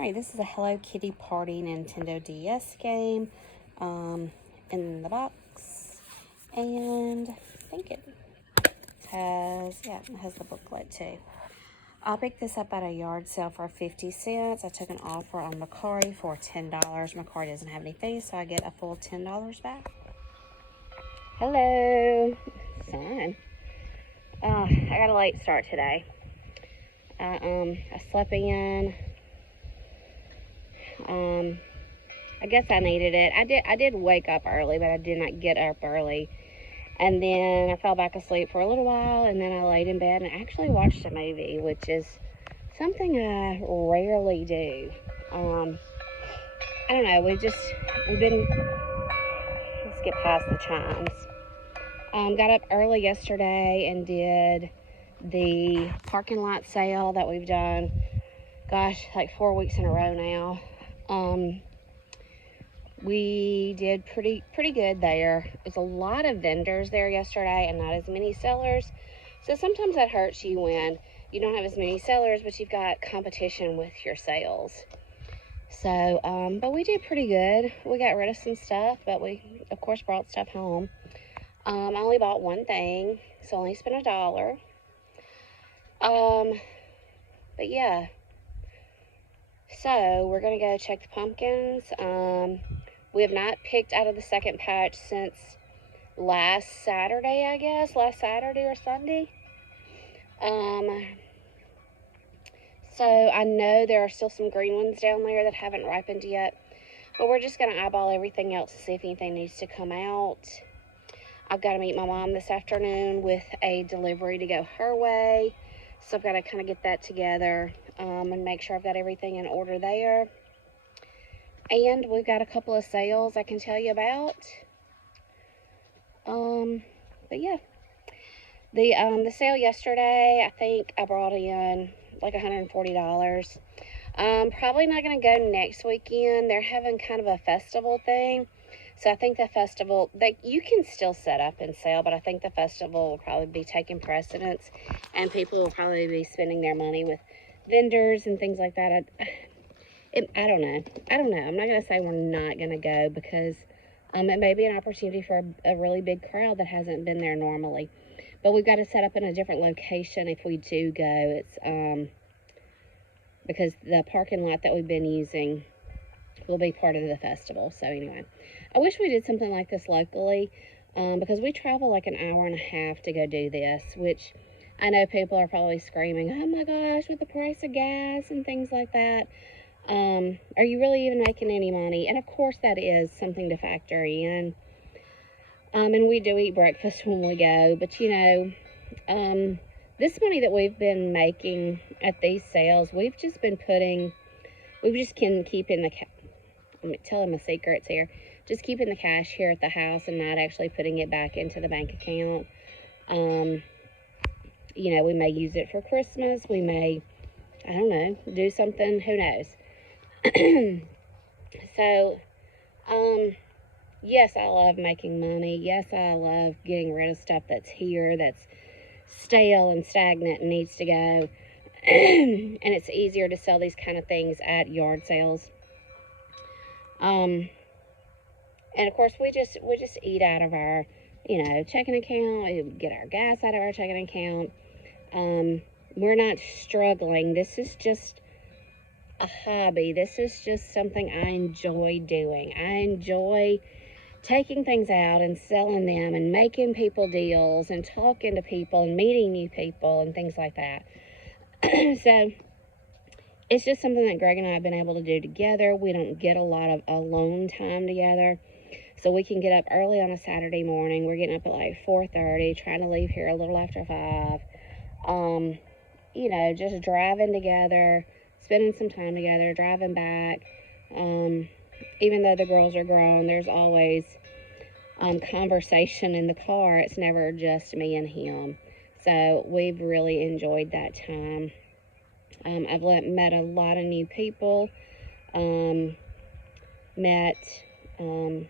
Alright, this is a Hello Kitty Party Nintendo DS game in the box, and I think it has the booklet too. I picked this up at a yard sale for 50 cents. I took an offer on mercari for $10. Mercari doesn't have any fees, so I get a full $10 back. Hello, son. I got a late start today. I slept in. I guess I needed it. I did wake up early, but I did not get up early. And then I fell back asleep for a little while, and then I laid in bed and actually watched a movie, which is something I rarely do. I don't know, let's get past the chimes. Got up early yesterday and did the parking lot sale that we've done, gosh, like 4 weeks in a row now. We did pretty good there. There's a lot of vendors there yesterday and not as many sellers. So sometimes that hurts you when you don't have as many sellers, but you've got competition with your sales. So, but we did pretty good. We got rid of some stuff, but we, of course, brought stuff home. I only bought one thing, so I only spent $1. But yeah. So, we're going to go check the pumpkins. We have not picked out of the second patch since last Saturday, I guess. Last Saturday or Sunday. So I know there are still some green ones down there that haven't ripened yet. But we're just going to eyeball everything else to see if anything needs to come out. I've got to meet my mom this afternoon with a delivery to go her way. So I've got to kind of get that together and make sure I've got everything in order there. And we've got a couple of sales I can tell you about. But yeah. The sale yesterday, I think I brought in like $140. Probably not going to go next weekend. They're having kind of a festival thing. So I think the festival, you can still set up and sell, but I think the festival will probably be taking precedence. And people will probably be spending their money with vendors and things like that. I don't know. I'm not going to say we're not going to go because it may be an opportunity for a really big crowd that hasn't been there normally. But we've got to set up in a different location if we do go. It's because the parking lot that we've been using will be part of the festival. So anyway, I wish we did something like this locally because we travel like an hour and a half to go do this, which I know people are probably screaming, oh my gosh, with the price of gas and things like that. Are you really even making any money? And of course that is something to factor in. And we do eat breakfast when we go, but you know, this money that we've been making at these sales, we've just been keeping the, I'm telling my secrets here, just keeping the cash here at the house and not actually putting it back into the bank account. You know, we may use it for Christmas, we may, I don't know, do something, who knows. So, yes, I love making money. Yes, I love getting rid of stuff that's here, that's stale and stagnant and needs to go. And it's easier to sell these kind of things at yard sales. And of course, we just eat out of our, you know, checking account. We get our gas out of our checking account. We're not struggling. This is just a hobby. This is just something I enjoy doing. I enjoy taking things out and selling them and making people deals and talking to people and meeting new people and things like that. So it's just something that Greg and I have been able to do together. We don't get a lot of alone time together, so we can get up early on a Saturday morning. We're getting up at like 4:30, trying to leave here a little after 5. You know, just driving together, spending some time together, driving back. Even though the girls are grown, there's always conversation in the car. It's never just me and him. So we've really enjoyed that time. I've met a lot of new people. Met a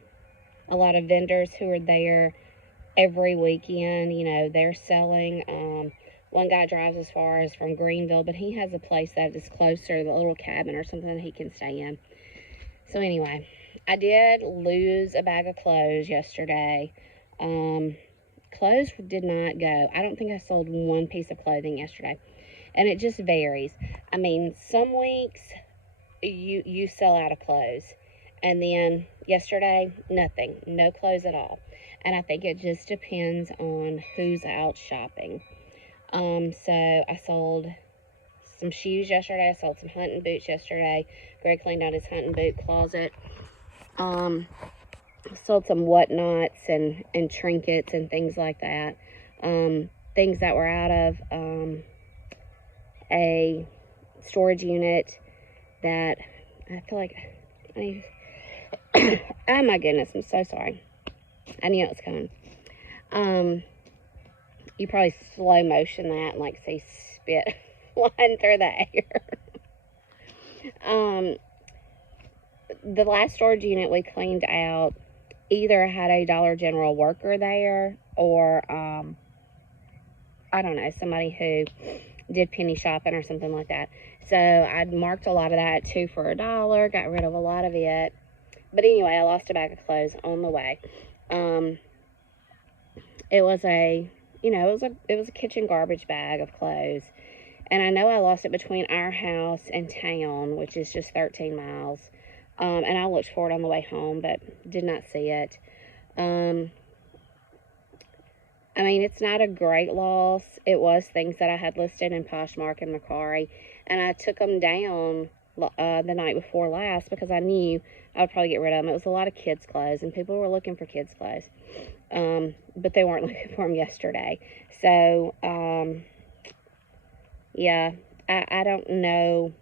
lot of vendors who are there every weekend. You know, they're selling One guy drives as far as from Greenville, but he has a place that is closer, the little cabin or something that he can stay in. So anyway, I did lose a bag of clothes yesterday. Clothes did not go. I don't think I sold one piece of clothing yesterday. And it just varies. I mean, some weeks you sell out of clothes. And then yesterday, nothing. No clothes at all. And I think it just depends on who's out shopping. So I sold some shoes yesterday. I sold some hunting boots yesterday. Greg cleaned out his hunting boot closet. Sold some whatnots and trinkets and things like that. Things that were out of a storage unit that I feel like I need. Oh my goodness, I'm so sorry. I knew it was coming. You probably slow motion that and like see spit flying through the air. The last storage unit we cleaned out either had a Dollar General worker there or I don't know, somebody who did penny shopping or something like that. So I'd marked a lot of that $2 for $1, got rid of a lot of it. But anyway, I lost a bag of clothes on the way. It was a, it was a kitchen garbage bag of clothes. And I know I lost it between our house and town, which is just 13 miles. And I looked for it on the way home, but did not see it. I mean, it's not a great loss. It was things that I had listed in Poshmark and Mercari. And I took them down the night before last because I knew I would probably get rid of them. It was a lot of kids' clothes, and people were looking for kids' clothes. But they weren't looking for them yesterday. So, yeah, I don't know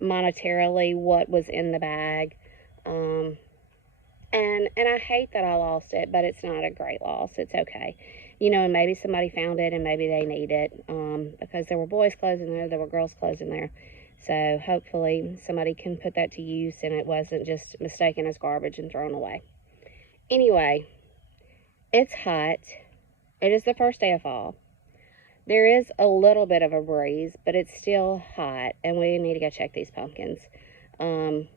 monetarily what was in the bag. And I hate that I lost it, but it's not a great loss. It's okay. And maybe somebody found it and maybe they need it, because there were boys' clothes in there were girls' clothes in there. So hopefully somebody can put that to use and it wasn't just mistaken as garbage and thrown away. Anyway, it's hot. It is the first day of fall. There is a little bit of a breeze, but it's still hot, and we need to go check these pumpkins. Greg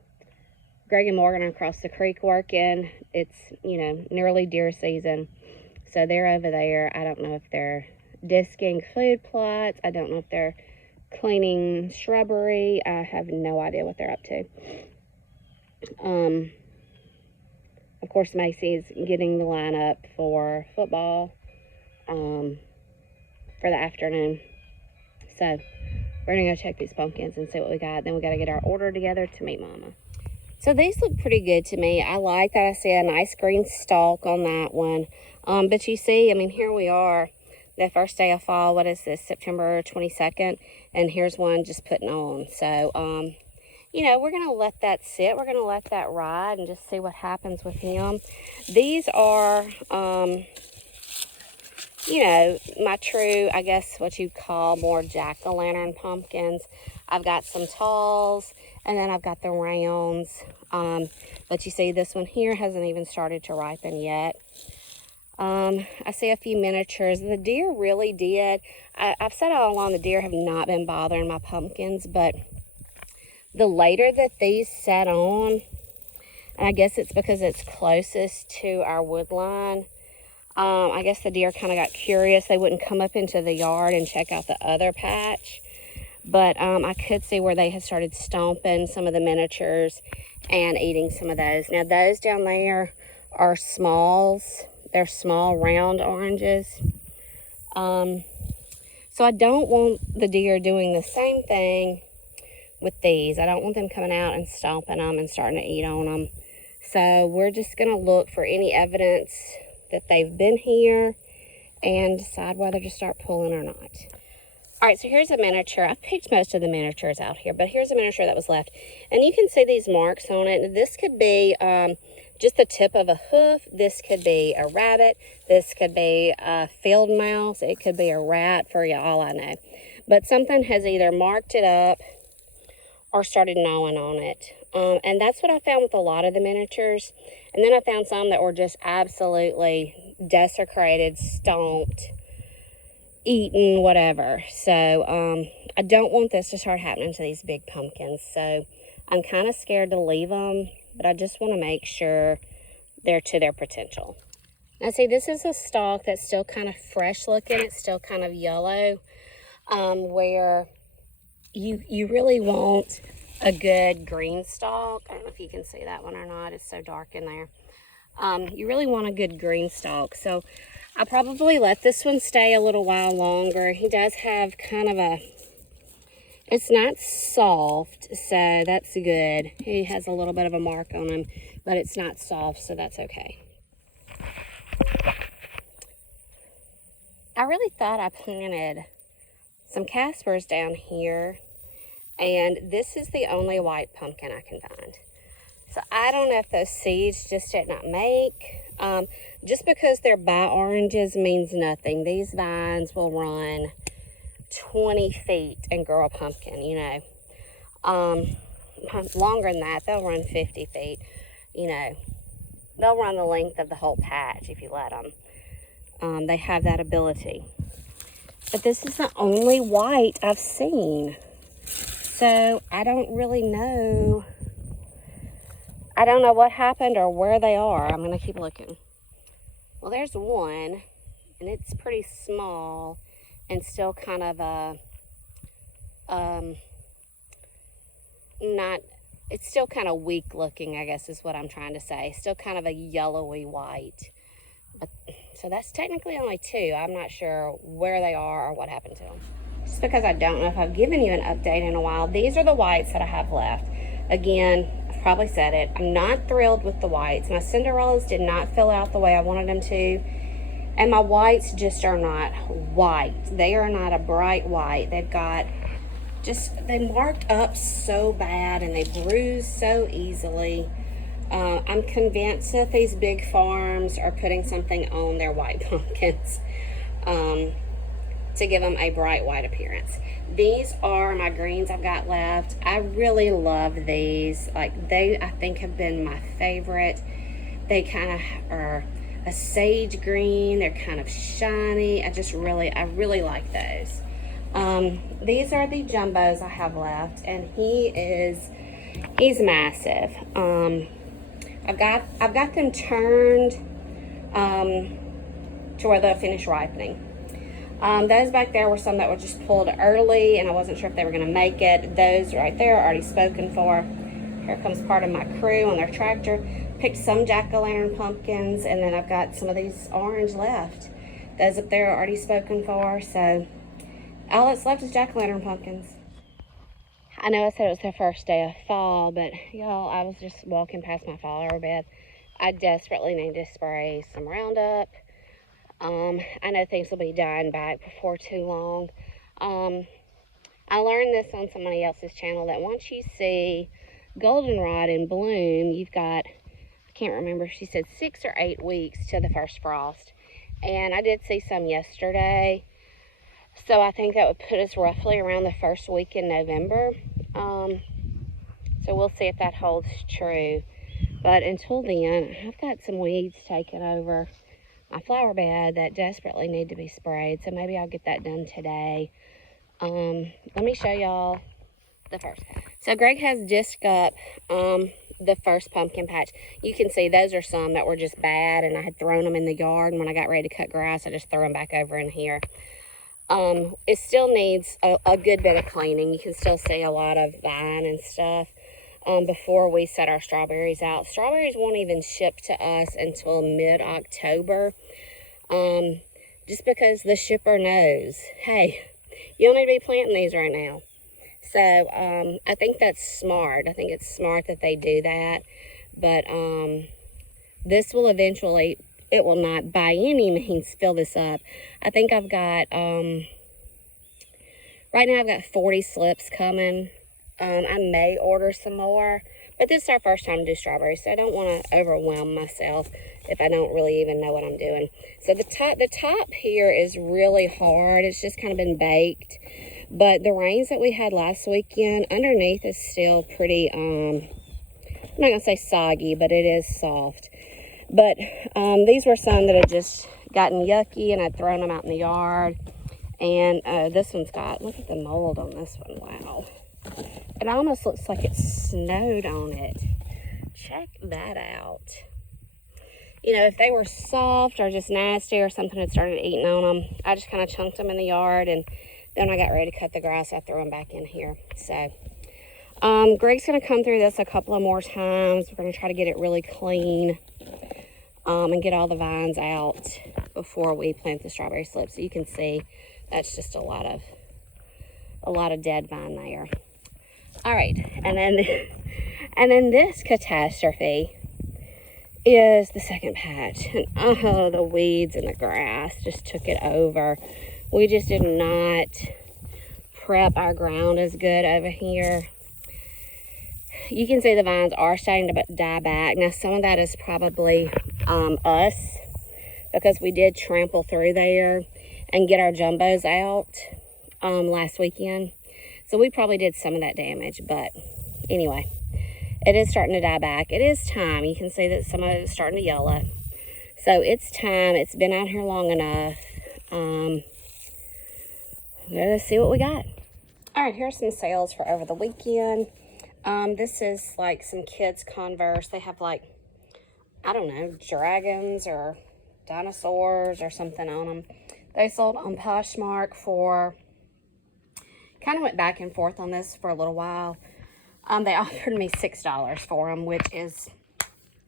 and Morgan are across the creek working. It's, nearly deer season. So they're over there. I don't know if they're disking food plots. I don't know if they're cleaning shrubbery. I have no idea what they're up to. Of course, Macy's getting the lineup for football for the afternoon. So we're going to go check these pumpkins and see what we got. Then we got to get our order together to meet Mama. So these look pretty good to me. I like that I see a nice green stalk on that one. But you see, I mean, here we are, the first day of fall. What is this, September 22nd? And here's one just putting on. So, we're going to let that sit. We're going to let that ride and just see what happens with him. These are, my true, I guess what you call more jack-o'-lantern pumpkins. I've got some talls, and then I've got the rounds. But you see this one here hasn't even started to ripen yet. I see a few miniatures. The deer really did. I've said all along the deer have not been bothering my pumpkins, but the later that these set on, and I guess it's because it's closest to our wood line, I guess the deer kind of got curious. They wouldn't come up into the yard and check out the other patch. But I could see where they had started stomping some of the miniatures and eating some of those. Now, those down there are smalls. They're small, round oranges. So I don't want the deer doing the same thing with these. I don't want them coming out and stomping them and starting to eat on them. So we're just going to look for any evidence that they've been here and decide whether to start pulling or not. All right, so here's a miniature. I've picked most of the miniatures out here, but here's a miniature that was left. And you can see these marks on it. This could be just the tip of a hoof. This could be a rabbit. This could be a field mouse. It could be a rat, for all I know. But something has either marked it up or started gnawing on it. And that's what I found with a lot of the miniatures. And then I found some that were just absolutely desecrated, stomped. eaten, whatever. So I don't want this to start happening to these big pumpkins. So I'm kind of scared to leave them, but I just want to make sure they're to their potential. Now see, this is a stalk that's still kind of fresh looking. It's still kind of yellow, where you really want a good green stalk. I don't know if you can see that one or not. It's so dark in there. You really want a good green stalk. So I'll probably let this one stay a little while longer. He does have kind of a, it's not soft, so that's good. He has a little bit of a mark on him, but it's not soft, so that's okay. I really thought I planted some Caspers down here, and this is the only white pumpkin I can find. So I don't know if those seeds just did not make. Just because they're by oranges means nothing. These vines will run 20 feet and grow a pumpkin, you know. Longer than that, they'll run 50 feet, you know. They'll run the length of the whole patch if you let them. They have that ability. But this is the only white I've seen. So I don't really know. I don't know what happened or where they are. I'm going to keep looking. Well, there's one, and it's pretty small and still kind of a, it's still kind of weak looking, I guess is what I'm trying to say. Still kind of a yellowy white. But, so that's technically only two. I'm not sure where they are or what happened to them. Just because I don't know if I've given you an update in a while, these are the whites that I have left. Again, I've probably said it, I'm not thrilled with the whites. My Cinderellas did not fill out the way I wanted them to. And my whites just are not white. They are not a bright white. They've got just, they marked up so bad and they bruise so easily. I'm convinced that these big farms are putting something on their white pumpkins to give them a bright white appearance. These are my greens I've got left. I really love these. Like, they, I think, have been my favorite. They kind of are a sage green. They're kind of shiny. I really like those. These are the jumbos I have left, and he's massive. I've got them turned to where they'll finish ripening. Those back there were some that were just pulled early, and I wasn't sure if they were going to make it. Those right there are already spoken for. Here comes part of my crew on their tractor. Picked some jack-o'-lantern pumpkins, and then I've got some of these orange left. Those up there are already spoken for, so all that's left is jack-o'-lantern pumpkins. I know I said it was the first day of fall, but y'all, I was just walking past my flower bed. I desperately need to spray some Roundup. I know things will be dying back before too long. I learned this on somebody else's channel, that once you see goldenrod in bloom, you've got, I can't remember, she said 6 or 8 weeks to the first frost. And I did see some yesterday. So I think that would put us roughly around the first week in November. So we'll see if that holds true. But until then, I've got some weeds taking over my flower bed that desperately need to be sprayed. So maybe I'll get that done today. Let me show y'all the first. So Greg has disced up the first pumpkin patch. You can see those are some that were just bad, and I had thrown them in the yard. And when I got ready to cut grass, I just threw them back over in here. It still needs a good bit of cleaning. You can still see a lot of vine and stuff before we set our strawberries out. Strawberries won't even ship to us until mid-October, just because the shipper knows, hey, you don't need to be planting these right now. So I think that's smart. I think it's smart that they do that. But this will eventually, it will not by any means fill this up. I think I've got, right now I've got 40 slips coming. I may order some more, but this is our first time to do strawberries, so I don't want to overwhelm myself if I don't really even know what I'm doing. So the top here is really hard. It's just kind of been baked, but the rains that we had last weekend, underneath is still pretty, I'm not going to say soggy, but it is soft. But these were some that had just gotten yucky, and I'd thrown them out in the yard. And this one's got, look at the mold on this one. Wow. It almost looks like it snowed on it. Check that out. You know, if they were soft or just nasty or something had started eating on them, I just kind of chunked them in the yard, and then when I got ready to cut the grass, I threw them back in here. So, Greg's going to come through this a couple of more times. We're going to try to get it really clean, and get all the vines out before we plant the strawberry slips. So you can see that's just a lot of dead vine there. All right, and then this catastrophe is the second patch. And oh, the weeds and the grass just took it over. We just did not prep our ground as good over here. You can see the vines are starting to die back. Now, some of that is probably us, because we did trample through there and get our jumbos out last weekend. So we probably did some of that damage, but anyway, it is starting to die back. It is time. You can see that some of it is starting to yellow. So it's time. It's been out here long enough. Let's see what we got. All right, here's some sales for over the weekend. This is like some kids' Converse. They have like, I don't know, dragons or dinosaurs or something on them. They sold on Poshmark for, kind of went back and forth on this for a little while. They offered me $6 for them, which is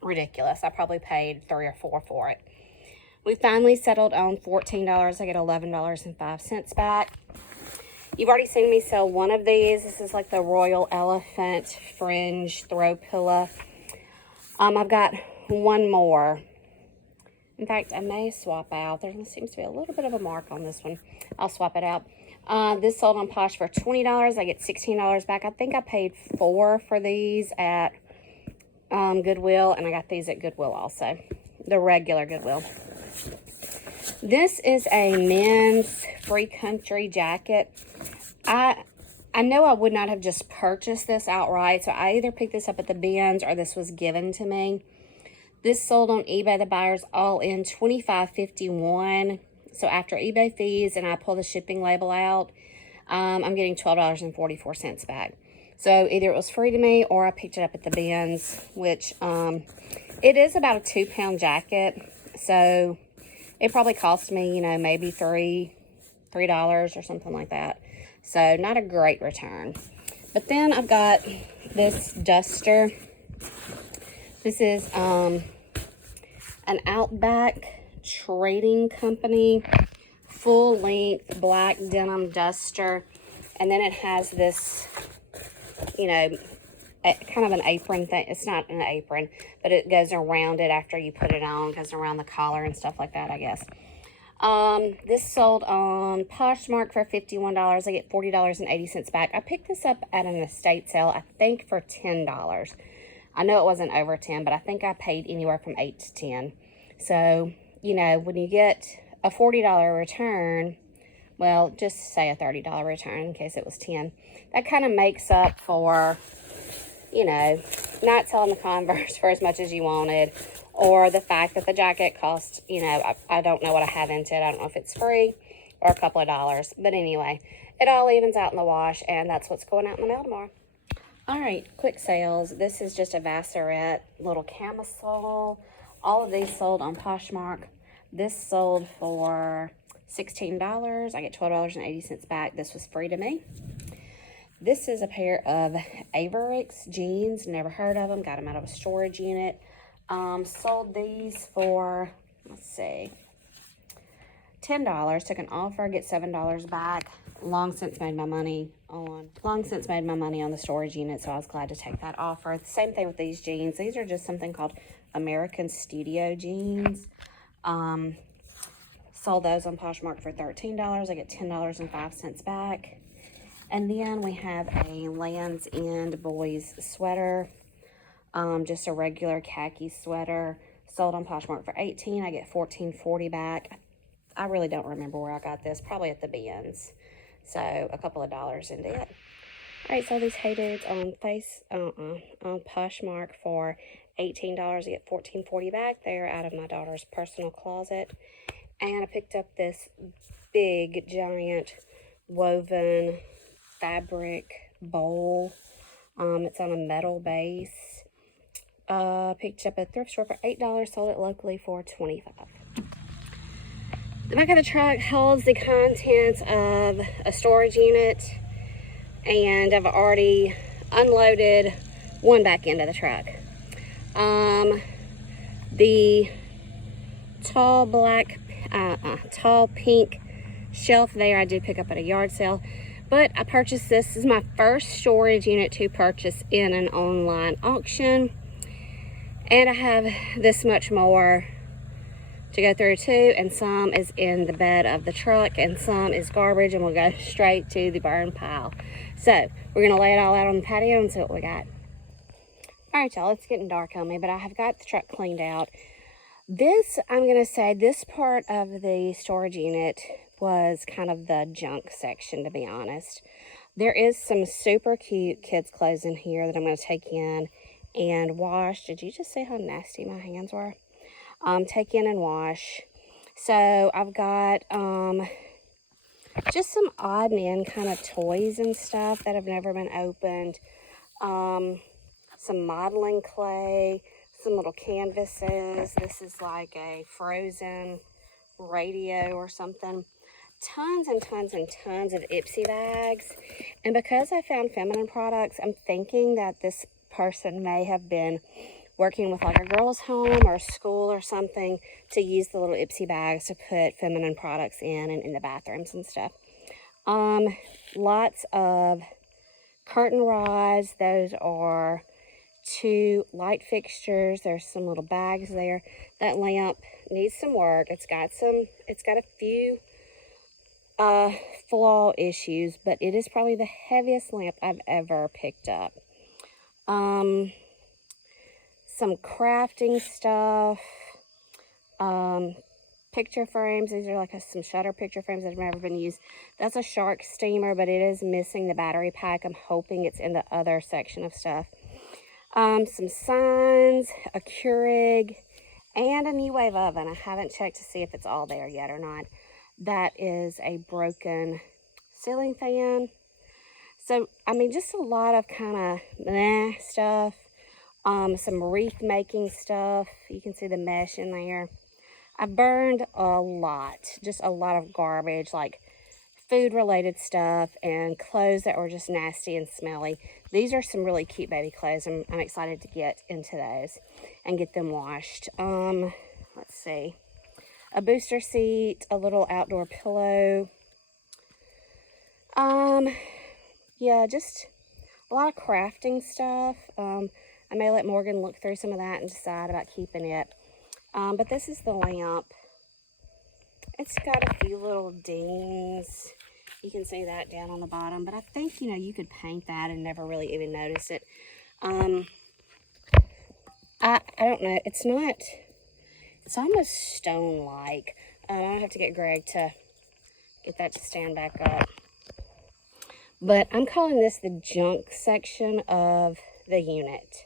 ridiculous. I probably paid $3 or $4 for it. We finally settled on $14. I get $11.05 back. You've already seen me sell one of these. This is like the Royal Elephant Fringe Throw Pillow. I've got one more. In fact, I may swap out. There seems to be a little bit of a mark on this one. I'll swap it out. This sold on Posh for $20. I get $16 back. I think I paid $4 for these at Goodwill, and I got these at Goodwill also. The regular Goodwill. This is a men's free country jacket. I know I would not have just purchased this outright, so I either picked this up at the bins or this was given to me. This sold on eBay. The buyer's all in $25.51. So after eBay fees and I pull the shipping label out, I'm getting $12.44 back. So either it was free to me or I picked it up at the bins, which it is about a 2-pound jacket. So it probably cost me, you know, maybe $3 or something like that. So not a great return. But then I've got this duster. This is an Outback Trading Company full length black denim duster. And then it has this, you know, kind of an apron thing. It's not an apron, but it goes around it after you put it on. It goes around the collar and stuff like that, I guess. This sold on Poshmark for $51. I get $40.80 back. I picked this up at an estate sale, I think for $10. I know it wasn't over 10, but I think I paid anywhere from 8 to 10. So, you know, when you get a $40 return, well, just say a $30 return in case it was 10. That kind of makes up for, you know, not selling the Converse for as much as you wanted, or the fact that the jacket cost, you know, I don't know what I have into it. I don't know if it's free or a couple of dollars. But anyway, it all evens out in the wash, and that's what's going out in the mail tomorrow. All right, quick sales. This is just a Vassarette little camisole. All of these sold on Poshmark. This sold for $16. I get $12.80 back. This was free to me. This is a pair of Averix jeans. Never heard of them. Got them out of a storage unit. Sold these for, let's see, $10. Took an offer, get $7 back. Long since made my money on the storage unit, so I was glad to take that offer. The same thing with these jeans. These are just something called American Studio jeans. Sold those on Poshmark for $13. I get $10.05 back. And then we have a Land's End boys sweater. Just a regular khaki sweater. Sold on Poshmark for $18. I get $14.40 back. I really don't remember where I got this. Probably at the bins. So a couple of dollars into it. All right, so these Hey Dudes on on Poshmark for $18. I get $14.40 back. They're out of my daughter's personal closet. And I picked up this big, giant woven fabric bowl. It's on a metal base. Picked up at a thrift store for $8, sold it locally for $25. The back of the truck holds the contents of a storage unit, and I've already unloaded one back into the truck. The tall pink shelf there I did pick up at a yard sale, but I purchased this. This is my first storage unit to purchase in an online auction, and I have this much more to go through too, and some is in the bed of the truck and some is garbage and will go straight to the burn pile. So we're gonna lay it all out on the patio and see what we got. All right, y'all, it's getting dark on me, but I have got the truck cleaned out. This, I'm gonna say, this part of the storage unit was kind of the junk section, to be honest. There is some super cute kids clothes in here that I'm gonna take in and wash. Did you just see how nasty my hands were? Take in and wash. So I've got just some odd and end kind of toys and stuff that have never been opened. Some modeling clay, some little canvases. This is like a Frozen radio or something. Tons and tons and tons of Ipsy bags. And because I found feminine products, I'm thinking that this person may have been working with like a girl's home or a school or something to use the little Ipsy bags to put feminine products in the bathrooms and stuff. Lots of curtain rods. Those are 2 light fixtures. There's some little bags there. That lamp needs some work. It's got a few flaw issues, but it is probably the heaviest lamp I've ever picked up. Some crafting stuff, picture frames. These are like some shutter picture frames that have never been used. That's a shark steamer, but it is missing the battery pack. I'm hoping it's in the other section of stuff. Some signs, a Keurig, and a New Wave oven. I haven't checked to see if it's all there yet or not. That is a broken ceiling fan. So, I mean, just a lot of kind of meh stuff. Some wreath making stuff. You can see the mesh in there. I burned a lot, just a lot of garbage, like food related stuff and clothes that were just nasty and smelly. These are some really cute baby clothes. I'm excited to get into those and get them washed. Let's see. A booster seat, a little outdoor pillow. Yeah, just a lot of crafting stuff. I may let Morgan look through some of that and decide about keeping it. But this is the lamp. It's got a few little dings. You can see that down on the bottom. But I think, you know, you could paint that and never really even notice it. I don't know. It's almost stone-like. I'll have to get Greg to get that to stand back up. But I'm calling this the junk section of the unit.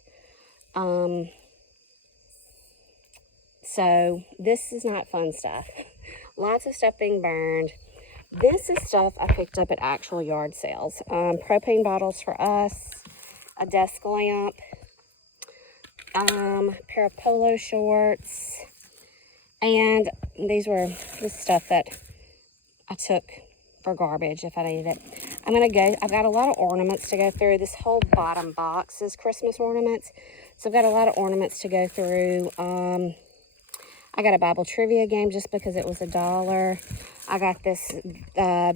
So this is not fun stuff. Lots of stuff being burned. This is stuff I picked up at actual yard sales. Propane bottles for us, a desk lamp, pair of polo shorts, and this stuff that I took for garbage if I needed it. I've got a lot of ornaments to go through. This whole bottom box is Christmas ornaments. So I've got a lot of ornaments to go through. I got a Bible trivia game just because it was $1. I got this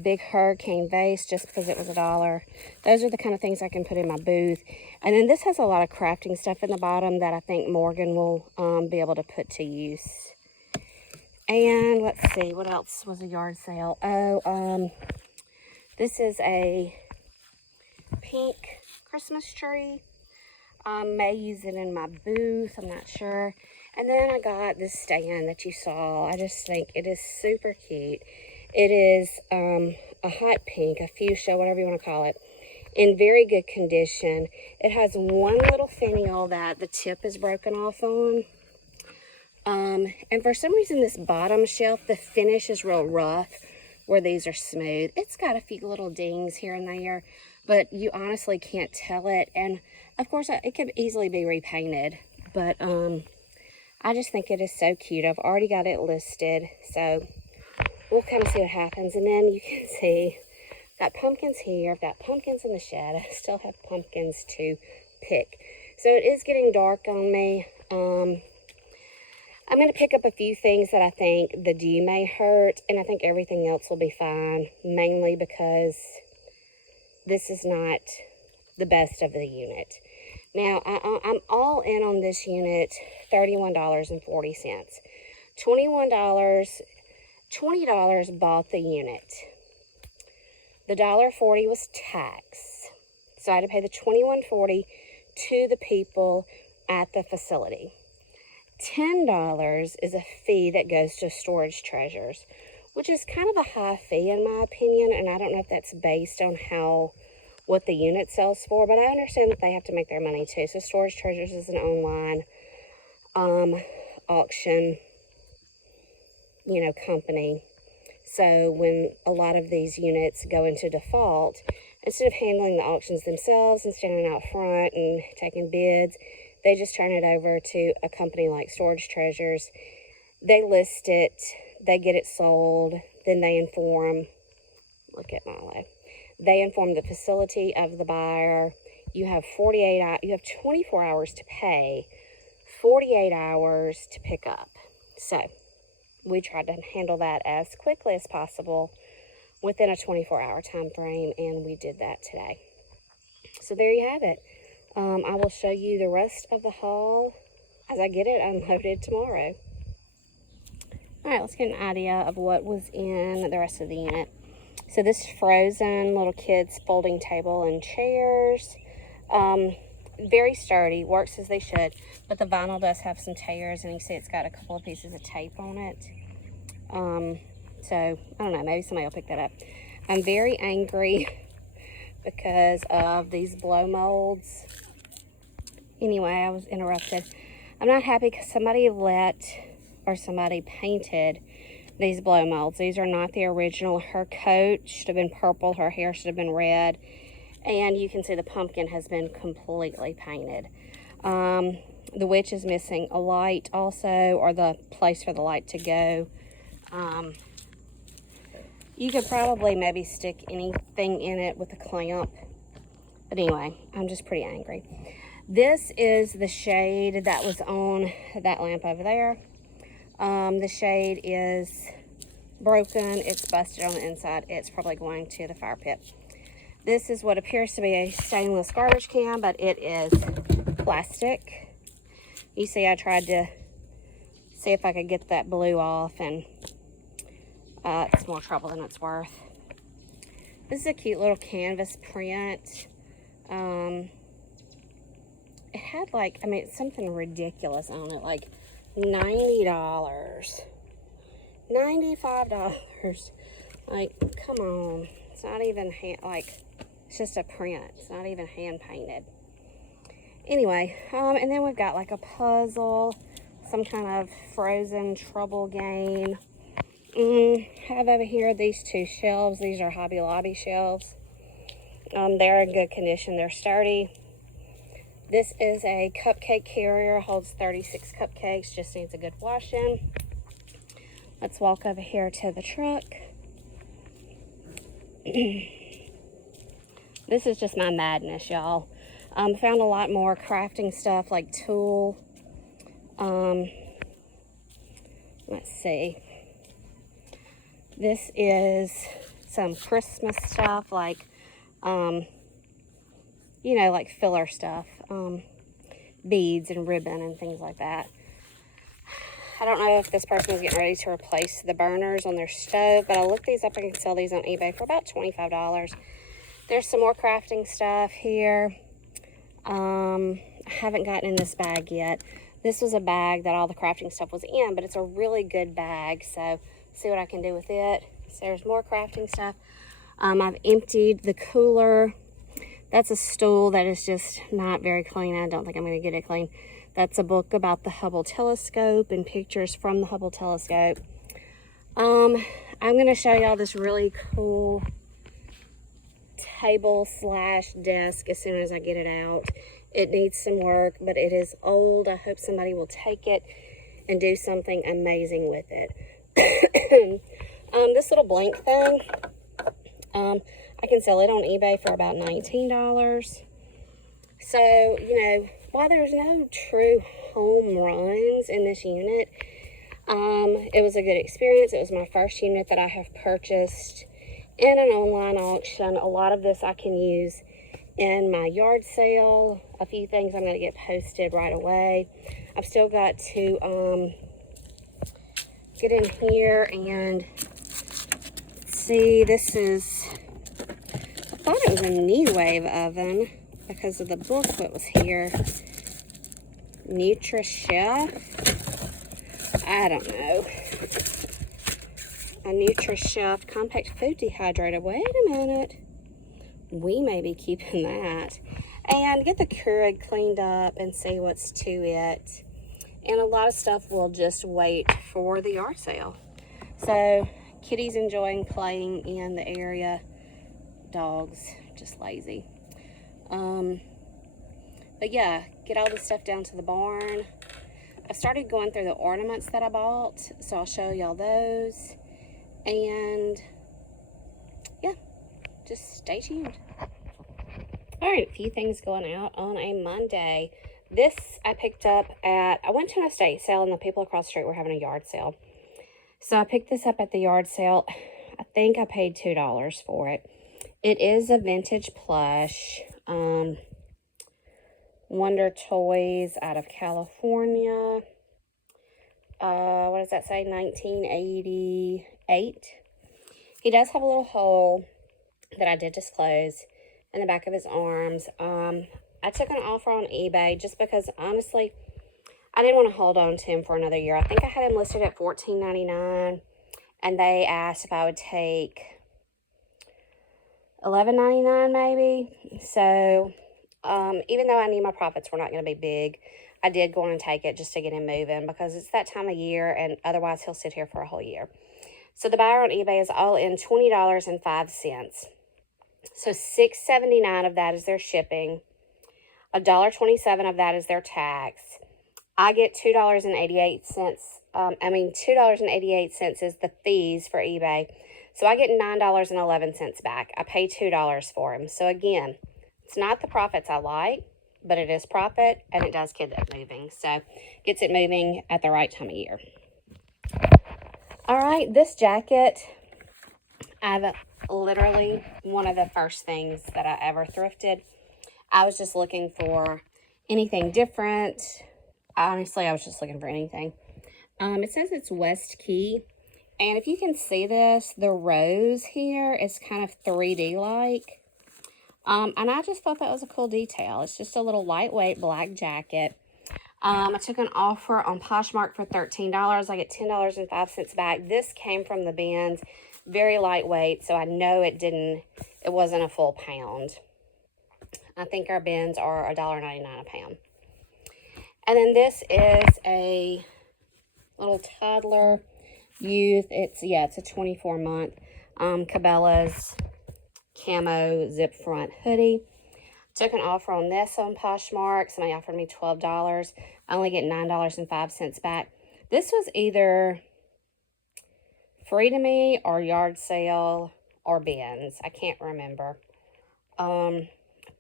big hurricane vase just because it was $1. Those are the kind of things I can put in my booth. And then this has a lot of crafting stuff in the bottom that I think Morgan will be able to put to use. And let's see, what else was a yard sale? Oh, this is a pink Christmas tree. I may use it in my booth, I'm not sure. And then I got this stand that you saw. I just think it is super cute. It is a hot pink, a fuchsia, whatever you want to call it, in very good condition. It has one little finial that the tip is broken off on. And for some reason, this bottom shelf, the finish is real rough. where these are smooth. It's got a few little dings here and there, but you honestly can't tell it. And of course, it could easily be repainted, but I just think it is so cute. I've already got it listed, so we'll kind of see what happens. And then you can see, got pumpkins here. I've got pumpkins in the shed. I still have pumpkins to pick. So it is getting dark on me. I'm going to pick up a few things that I think the dew may hurt, and I think everything else will be fine, mainly because this is not the best of the unit. Now, I'm all in on this unit, $31.40. $20 bought the unit. The $1.40 was tax. So I had to pay the $21.40 to the people at the facility. $10 is a fee that goes to Storage Treasures, which is kind of a high fee in my opinion, and I don't know if that's based on what the unit sells for, but I understand that they have to make their money too. So Storage Treasures is an online auction, company. So when a lot of these units go into default, instead of handling the auctions themselves and standing out front and taking bids, they just turn it over to a company like Storage Treasures. They list it, they get it sold, then they inform, look at Milo, they inform the facility of the buyer. You have 24 hours to pay, 48 hours to pick up. So we tried to handle that as quickly as possible within a 24-hour time frame, and we did that today. So there you have it. I will show you the rest of the haul as I get it unloaded tomorrow. Alright, let's get an idea of what was in the rest of the unit. So this frozen little kids folding table and chairs. Very sturdy, works as they should, but the vinyl does have some tears, and you see it's got a couple of pieces of tape on it. So, I don't know, maybe somebody will pick that up. I'm very angry because of these blow molds. Anyway, I was interrupted. I'm not happy because somebody painted these blow molds. These are not the original. Her coat should have been purple. Her hair should have been red. And you can see the pumpkin has been completely painted. The witch is missing a light also, or the place for the light to go. You could probably maybe stick anything in it with a clamp. But anyway, I'm just pretty angry. This is the shade that was on that lamp over there. The shade is broken. It's busted on the inside. It's probably going to the fire pit. This is what appears to be a stainless garbage can, but it is plastic. You see, I tried to see if I could get that blue off, and it's more trouble than it's worth. This is a cute little canvas print. It had it's something ridiculous on it, like $90, $95. Like, come on. It's not even it's just a print. It's not even hand painted. Anyway, and then we've got like a puzzle, some kind of frozen trouble game. Have over here these two shelves. These are Hobby Lobby shelves. They're in good condition. They're sturdy. This is a cupcake carrier. Holds 36 cupcakes. Just needs a good washing. Let's walk over here to the truck. This is just my madness, y'all. Found a lot more crafting stuff like tulle. Let's see. This is some Christmas stuff like, like filler stuff. Beads and ribbon and things like that. I don't know if this person was getting ready to replace the burners on their stove, but I looked these up. I can sell these on eBay for about $25. There's some more crafting stuff here. I haven't gotten in this bag yet. This was a bag that all the crafting stuff was in, but it's a really good bag, so see what I can do with it. So there's more crafting stuff. I've emptied the cooler. That's a stool that is just not very clean. I don't think I'm going to get it clean. That's a book about the Hubble telescope and pictures from the Hubble telescope. I'm going to show y'all this really cool table slash desk as soon as I get it out. It needs some work, but it is old. I hope somebody will take it and do something amazing with it. This little blank thing, I can sell it on eBay for about $19. So, you know, while there's no true home runs in this unit, it was a good experience. It was my first unit that I have purchased in an online auction. A lot of this I can use in my yard sale. A few things I'm going to get posted right away. I've still got to get in here and see. This is, I thought it was a new wave oven because of the booklet was here. NutriChef. I don't know. A NutriChef compact food dehydrator. Wait a minute. We may be keeping that. And get the Keurig cleaned up and see what's to it. And a lot of stuff will just wait for the yard sale. So, Kitty's enjoying playing in the area. Dogs, just lazy. But yeah, get all this stuff down to the barn. I started going through the ornaments that I bought, so I'll show y'all those. And yeah, just stay tuned. All right, a few things going out on a Monday. This I picked up at, I went to an estate sale and the people across the street were having a yard sale. So I picked this up at the yard sale. I think I paid $2 for it. It is a vintage plush. Wonder Toys out of California. What does that say? 1988. He does have a little hole that I did disclose in the back of his arms. I took an offer on eBay just because, honestly, I didn't want to hold on to him for another year. I think I had him listed at $14.99, and they asked if I would take $11.99 maybe. So, even though I knew my profits were not going to be big, I did go on and take it just to get him moving because it's that time of year, and otherwise he'll sit here for a whole year. So the buyer on eBay is all in $20.05. So $6.79 of that is their shipping. $1.27 of that is their tax. I get $2.88. $2.88 is the fees for eBay. So I get $9.11 back. I pay $2 for him. So again, it's not the profits I like, but it is profit, and it does get it moving. So gets it moving at the right time of year. All right, this jacket, I've literally one of the first things that I ever thrifted. I was just looking for anything different. Honestly, I was just looking for anything. It says it's West Key. And if you can see this, the rose here is kind of 3D-like. And I just thought that was a cool detail. It's just a little lightweight black jacket. I took an offer on Poshmark for $13. I get $10.05 back. This came from the bins, very lightweight, so I know it wasn't a full pound. I think our bins are $1.99 a pound. And then this is a little toddler youth. It's a 24-month Cabela's camo zip front hoodie. Took an offer on this on Poshmark. Somebody offered me $12. I only get $9.05 back. This was either free to me or yard sale or bins. I can't remember. I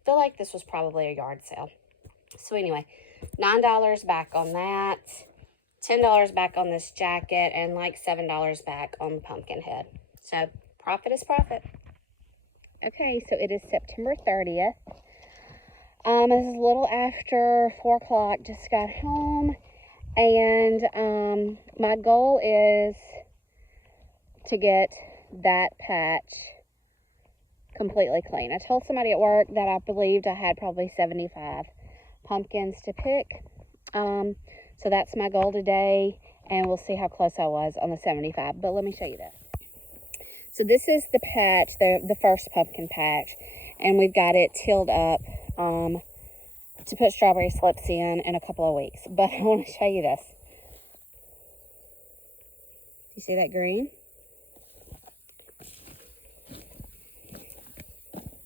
feel like this was probably a yard sale. So anyway, $9 back on that. $10 back on this jacket, and like $7 back on the pumpkin head. So profit is profit. Okay, so it is September 30th. This is a little after 4 o'clock. Just got home, and my goal is to get that patch completely clean. I told somebody at work that I believed I had probably 75 pumpkins to pick. So that's my goal today, and we'll see how close I was on the 75. But let me show you this. So this is the patch, the first pumpkin patch, and we've got it tilled up to put strawberry slips in a couple of weeks. But I want to show you this. You see that green?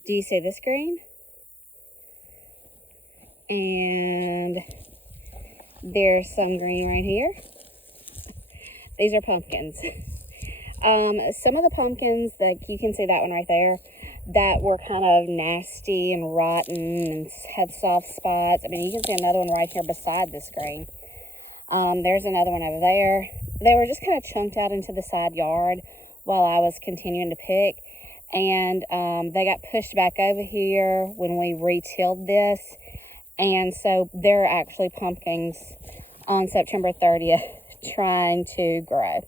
Do you see this green? And there's some green right here. These are pumpkins. Some of the pumpkins, like you can see that one right there, that were kind of nasty and rotten and had soft spots. I mean, you can see another one right here beside this green. There's another one over there. They were just kind of chunked out into the side yard while I was continuing to pick. And they got pushed back over here when we re-tilled this. And so they're actually pumpkins on September 30th trying to grow.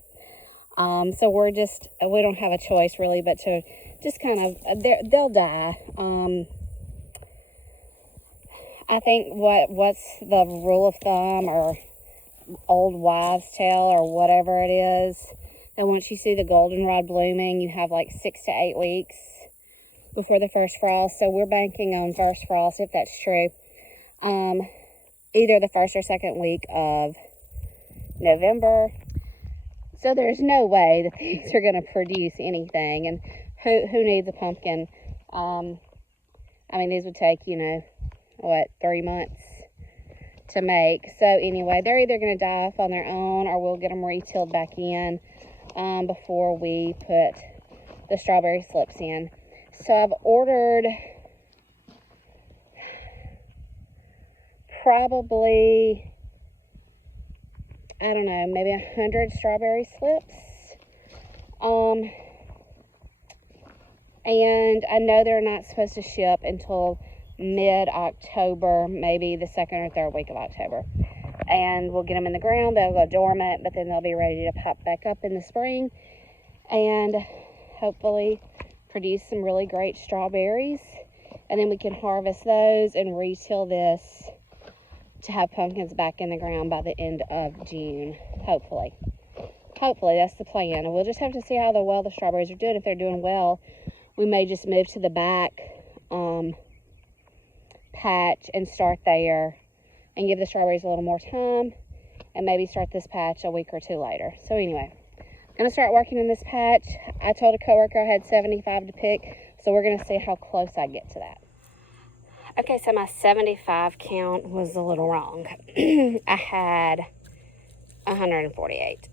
So we don't have a choice really but to just kind of, they'll die. I think what's the rule of thumb or old wives' tale or whatever it is, that once you see the goldenrod blooming, you have like 6 to 8 weeks before the first frost. So we're banking on first frost, if that's true. Either the first or second week of November. So there's no way that these are going to produce anything. And who needs a pumpkin? I mean, these would take, 3 months to make. So anyway, they're either going to die off on their own or we'll get them re-tilled back in before we put the strawberry slips in. So I've ordered probably, I don't know, maybe 100 strawberry slips. And I know they're not supposed to ship until mid-October, maybe the second or third week of October. And we'll get them in the ground, they'll go dormant, but then they'll be ready to pop back up in the spring and hopefully produce some really great strawberries. And then we can harvest those and re-till this to have pumpkins back in the ground by the end of June, hopefully. Hopefully, that's the plan. And we'll just have to see how well the strawberries are doing. If they're doing well, we may just move to the back patch and start there and give the strawberries a little more time and maybe start this patch a week or two later. So anyway, I'm going to start working in this patch. I told a coworker I had 75 to pick, so we're going to see how close I get to that. Okay, so my 75 count was a little wrong. I had 148.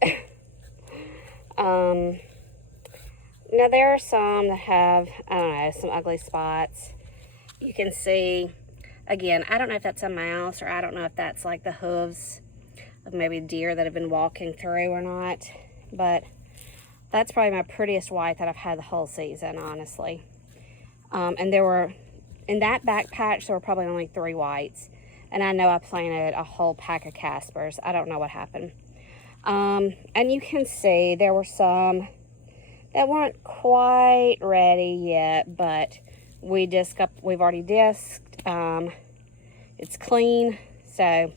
Now there are some that have, I don't know, some ugly spots. You can see, again, I don't know if that's a mouse or I don't know if that's like the hooves of maybe deer that have been walking through or not. But that's probably my prettiest white that I've had the whole season, honestly. And there were, in that back patch, there were probably only 3 whites. And I know I planted a whole pack of Caspers. I don't know what happened. And you can see there were some that weren't quite ready yet, but we've already disked. It's clean. So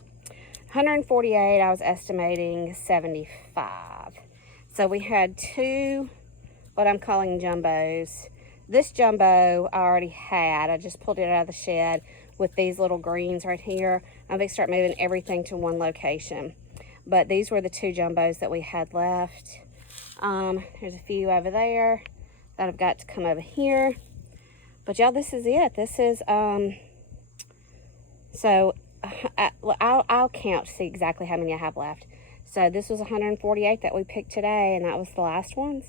148, I was estimating 75. So we had 2, what I'm calling jumbos. This jumbo I already had. I just pulled it out of the shed with these little greens right here. I'm going to start moving everything to one location. But these were the 2 jumbos that we had left. There's a few over there that I've got to come over here. But y'all, this is it. This is, so I'll count to see exactly how many I have left. So this was 148 that we picked today, and that was the last ones.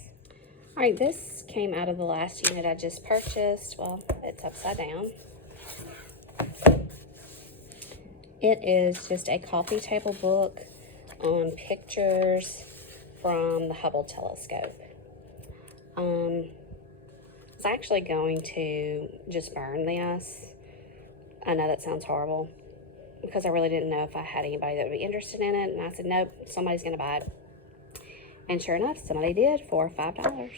All right, this came out of the last unit I just purchased. Well, it's upside down. It is just a coffee table book on pictures from the Hubble telescope. I was actually going to just burn this. I know that sounds horrible because I really didn't know if I had anybody that would be interested in it. And I said, nope, somebody's going to buy it. And sure enough, somebody did for $5.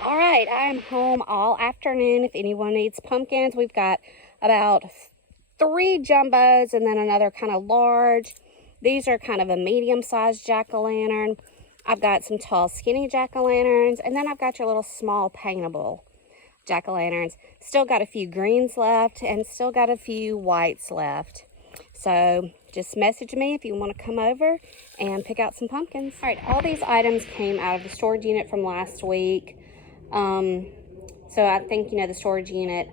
All right, I am home all afternoon. If anyone needs pumpkins, we've got about 3 jumbos and then another kind of large. These are kind of a medium-sized jack-o'-lantern. I've got some tall, skinny jack-o'-lanterns, and then I've got your little small paintable jack-o'-lanterns. Still got a few greens left and still got a few whites left. So just message me if you want to come over and pick out some pumpkins. All right, all these items came out of the storage unit from last week. So I think, the storage unit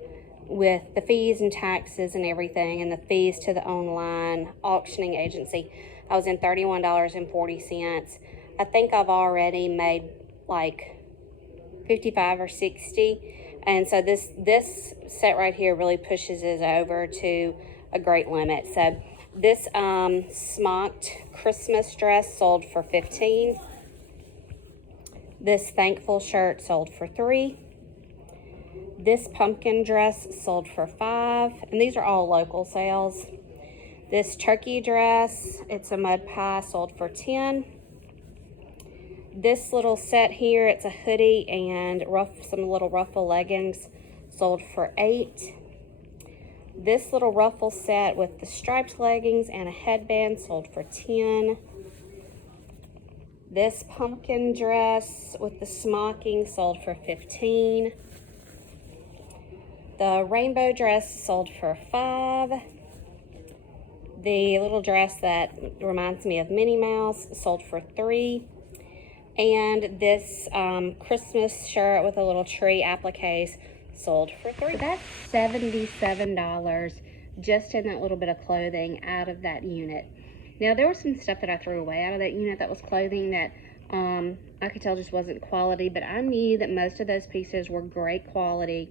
with the fees and taxes and everything, and the fees to the online auctioning agency, I was in $31.40. I think I've already made like 55 or 60, and so this set right here really pushes us over to a great limit. So this smocked Christmas dress sold for $15. This thankful shirt sold for $3. This pumpkin dress sold for $5, and these are all local sales. This turkey dress, it's a mud pie, sold for $10. This little set here, it's a hoodie and some little ruffle leggings, sold for $8. This little ruffle set with the striped leggings and a headband sold for $10. This pumpkin dress with the smocking sold for $15. The rainbow dress sold for $5. The little dress that reminds me of Minnie Mouse sold for $3. And this Christmas shirt with a little tree applique sold for $3. So that's $77 just in that little bit of clothing out of that unit. Now, there was some stuff that I threw away out of that unit that was clothing that I could tell just wasn't quality, but I knew that most of those pieces were great quality,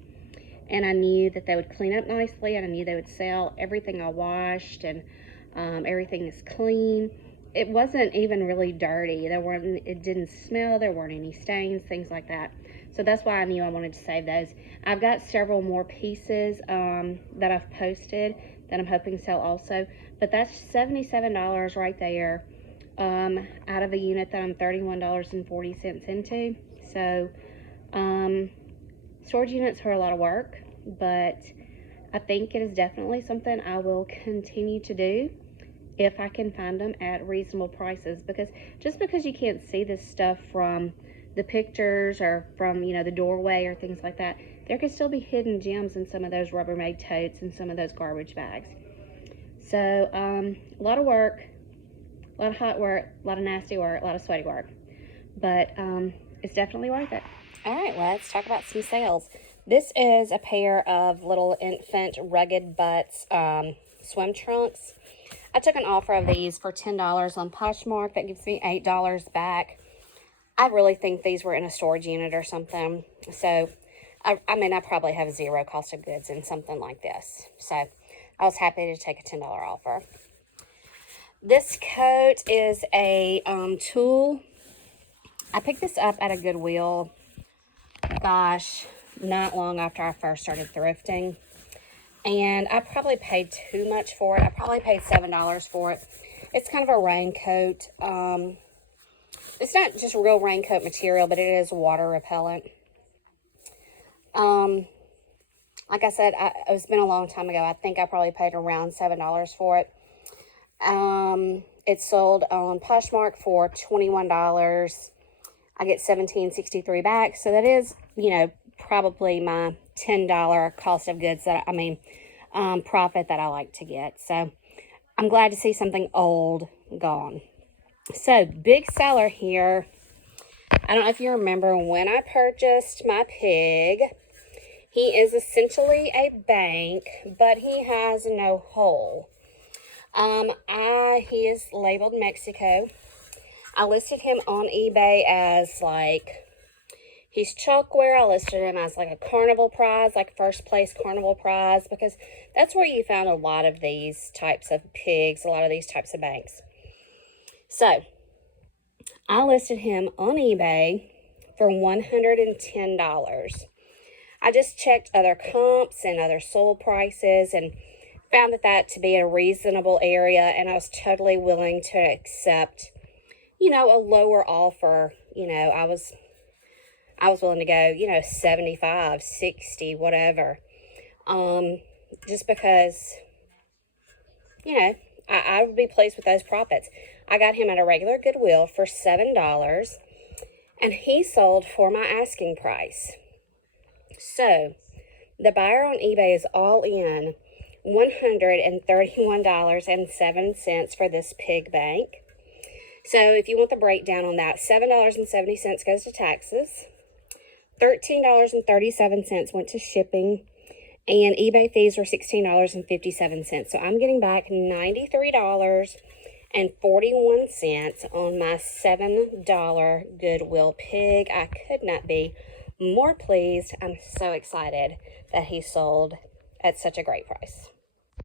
and I knew that they would clean up nicely, and I knew they would sell. Everything I washed, and everything is clean. It wasn't even really dirty. It didn't smell. There weren't any stains, things like that. So that's why I knew I wanted to save those. I've got several more pieces that I've posted that I'm hoping to sell also. But that's $77 right there out of a unit that I'm $31.40 into. So storage units are a lot of work, but I think it is definitely something I will continue to do if I can find them at reasonable prices. Because just because you can't see this stuff from the pictures or from, you know, the doorway or things like that, there could still be hidden gems in some of those Rubbermaid totes and some of those garbage bags. So a lot of work, a lot of hot work, a lot of nasty work, a lot of sweaty work, but it's definitely worth it. All right, let's talk about some sales. This is a pair of little infant rugged butts swim trunks. I took an offer of these for $10 on Poshmark. That gives me $8 back. I really think these were in a storage unit or something. So, I mean, I probably have zero cost of goods in something like this. So, I was happy to take a $10 offer. This coat is a tulle. I picked this up at a Goodwill, gosh, not long after I first started thrifting. And I probably paid too much for it. I probably paid $7 for it. It's kind of a raincoat. It's not just real raincoat material, but it is water repellent. Like I said, it's been a long time ago. I think I probably paid around $7 for it. It's sold on Poshmark for $21. I get $17.63 back. So that is, you know, probably my $10 cost of goods that profit that I like to get. So I'm glad to see something old gone. So big seller here. I don't know if you remember when I purchased my pig. He is essentially a bank, but he has no hole. He is labeled Mexico. I listed him on eBay as like, he's chalkware. I listed him as like a carnival prize, like first place carnival prize, because that's where you found a lot of these types of pigs, a lot of these types of banks. So, I listed him on eBay for $110. I just checked other comps and other sold prices and found that to be a reasonable area, and I was totally willing to accept, you know, a lower offer. You know, I was willing to go, you know, 75, 60, whatever. Just because, you know, I would be pleased with those profits. I got him at a regular Goodwill for $7, and he sold for my asking price. So, the buyer on eBay is all in $131.07 for this pig bank. So, if you want the breakdown on that, $7.70 goes to taxes, $13.37 went to shipping, and eBay fees were $16.57. So I'm getting back $93.41 on my $7 Goodwill pig. I could not be more pleased. I'm so excited that he sold at such a great price.